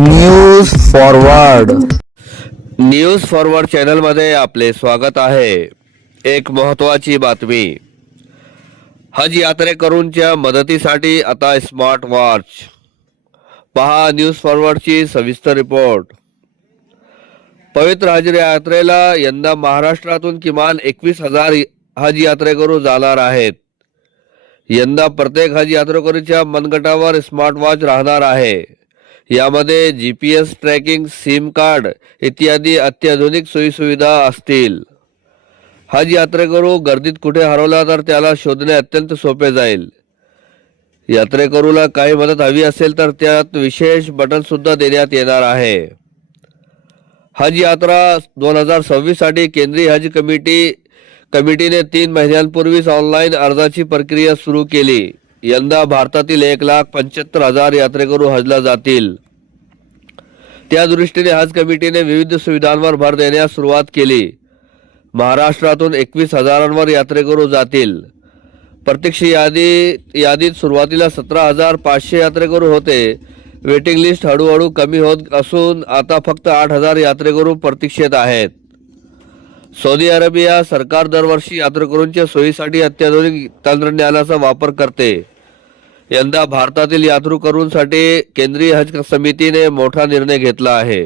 News forward चॅनलमध्ये आपले स्वागत आहे। एक महत्त्वाची बातमी, हज यात्रेकरूंच्या मदतीसाठी आता स्मार्ट वॉच। पहा न्यूज फॉरवर्डची सविस्तर रिपोर्ट। पवित्र हज यात्रेला यंदा महाराष्ट्रातून किमान 21,000 हज यात्रेकरू जाणार आहेत। यंदा प्रत्येक हज यात्रेकरूच्या मनगटावर स्मार्ट वॉच राहणार आहे। यामध्ये GPS ट्रॅकिंग, सिम कार्ड इत्यादी अत्याधुनिक सोयीसुविधा असतील। हज यात्रेकरू गर्दीत कुठे हरवला तर त्याला शोधणे अत्यंत सोपे जाईल। यात्रेकरूला काही मदत हवी असेल तर त्यात विशेष बटन सुद्धा देण्यात येणार आहे। हज यात्रा 2026 साठी केंद्रीय हज कमिटीने 3 महिन्यांपूर्वीच ऑनलाईन अर्जाची प्रक्रिया सुरू केली। यंदा भारतातील 1,75,000 यात्रेकरू हजला जातील। त्या दृष्टीने हज कमिटीने विविध सुविधांवर भर देण्यास सुरुवात केली। महाराष्ट्रातून 21,000 यात्रेकरू जातील। प्रत्यक्ष यादीत सुरुवातीला 17,500 यात्रेकरू होते। वेटिंग लिस्ट हळूहळू कमी होत असून आता फक्त 8,000 यात्रेकरू प्रतीक्षेत आहेत। सौदी अरेबिया सरकार दरवर्षी यात्रेकरूंच्या सोयीसाठी अत्याधुनिक तंत्रज्ञानाचा वापर करते। यंदा भारतातील यात्रेकरूंसाठी केंद्रीय हज समितीने मोठा निर्णय घेतला आहे।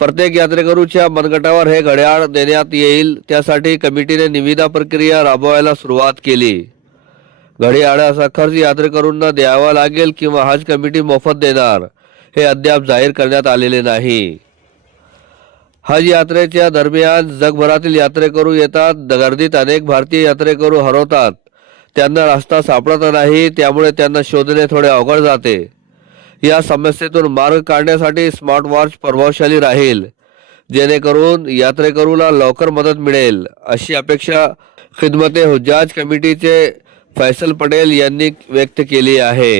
प्रत्येक यात्रेकरूच्या मनगटावर हे घड्याळ देण्यात येईल। त्यासाठी कमिटीने निविदा प्रक्रिया राबवायला सुरुवात केली। घड्याळाचा खर्च यात्रेकरूंना द्यावा लागेल किंवा हज कमिटी मोफत देणार हे अद्याप जाहीर करण्यात आलेले नाही। हज यात्रेच्या दरम्यान जगभरातील यात्रेकरू येतात। गर्दीत अनेक भारतीय यात्रेकरू हरवतात। त्यांना रस्ता सापडत नाही, त्यामुळे त्यांना शोधणे थोडे अवघड जाते। या समस्येतून मार्ग काढण्यासाठी स्मार्ट वॉच प्रभावशाली राहील, जेणेकरून यात्रेकरूला लवकर मदत मिळेल, अशी अपेक्षा खिदमते हुज्जाज कमिटीचे फैसल पटेल यांनी व्यक्त केली आहे।